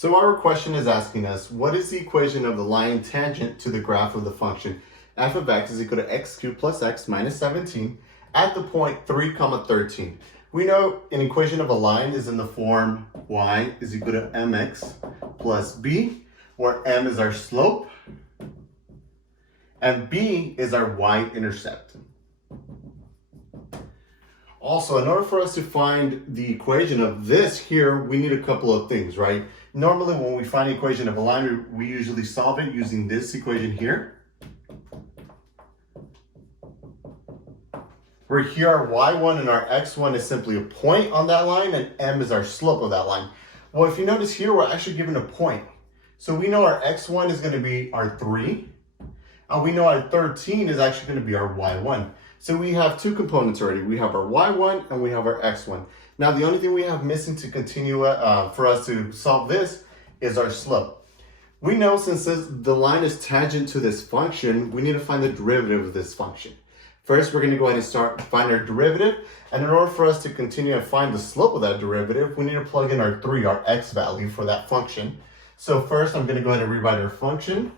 So our question is asking us, what is the equation of the line tangent to the graph of the function f of x is equal to x cubed plus x minus 17 at the point 3, 13? We know an equation of a line is in the form y is equal to mx plus b, where m is our slope and b is our y-intercept. Also, in order for us to find the equation of this here, we need a couple of things, right? Normally, when we find the equation of a line, we usually solve it using this equation here. Where here our y1 and our x1 is simply a point on that line, and m is our slope of that line. Well, if you notice here, we're actually given a point. So we know our x1 is going to be our 3, and we know our 13 is actually going to be our y1. So we have two components already. We have our y1 and we have our x1. Now the only thing we have missing to continue for us to solve this is our slope. We know since the line is tangent to this function, we need to find the derivative of this function. First, we're going to go ahead and find our derivative. And in order for us to continue and find the slope of that derivative, we need to plug in our 3, our x value for that function. So first, I'm going to go ahead and rewrite our function.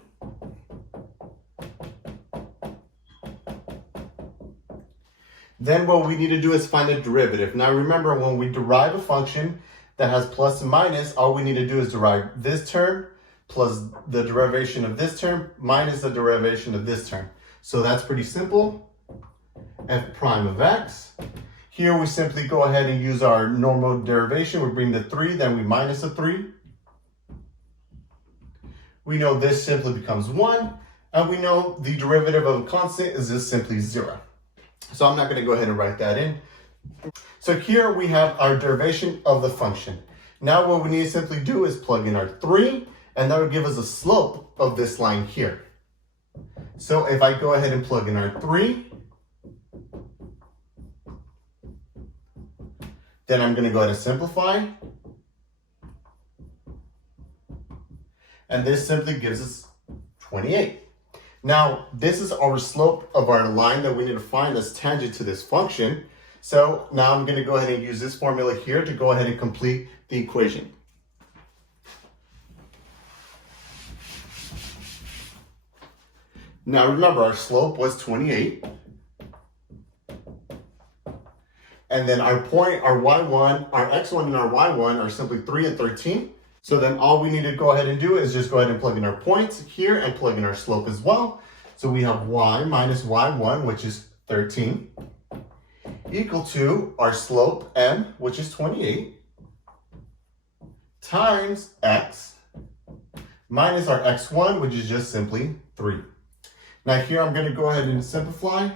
Then what we need to do is find the derivative. Now remember, when we derive a function that has plus and minus, all we need to do is derive this term plus the derivation of this term minus the derivation of this term. So that's pretty simple. F prime of x. Here we simply go ahead and use our normal derivation. We bring the 3, then we minus the 3. We know this simply becomes 1. And we know the derivative of a constant is just simply 0. So I'm not going to go ahead and write that in. So here we have our derivation of the function. Now what we need to simply do is plug in our 3, and that will give us a slope of this line here. So if I go ahead and plug in our 3, then I'm going to go ahead and simplify. And this simply gives us 28. Now, this is our slope of our line that we need to find that's tangent to this function. So now I'm going to go ahead and use this formula here to go ahead and complete the equation. Now remember, our slope was 28. And then our point, our y1, our x1 and our y1 are simply 3 and 13. So then all we need to go ahead and do is just go ahead and plug in our points here and plug in our slope as well. So we have y minus y1, which is 13, equal to our slope m, which is 28, times x minus our x1, which is just simply 3. Now here I'm going to go ahead and simplify.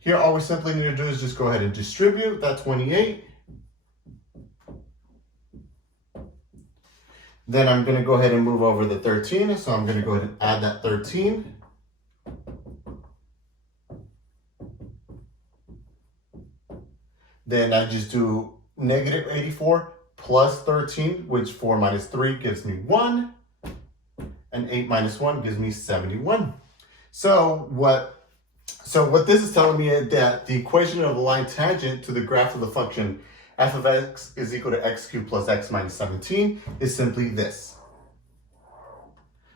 Here all we simply need to do is just go ahead and distribute that 28. Then I'm going to go ahead and move over the 13. So I'm going to go ahead and add that 13. Then I just do negative 84 plus 13, which 4 minus 3 gives me 1. And 8 minus 1 gives me 71. So what this is telling me is that the equation of the line tangent to the graph of the function f of x is equal to x cubed plus x minus 17 is simply this.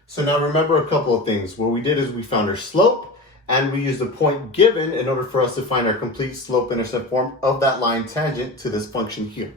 So now remember a couple of things. What we did is we found our slope and we used the point given in order for us to find our complete slope-intercept form of that line tangent to this function here.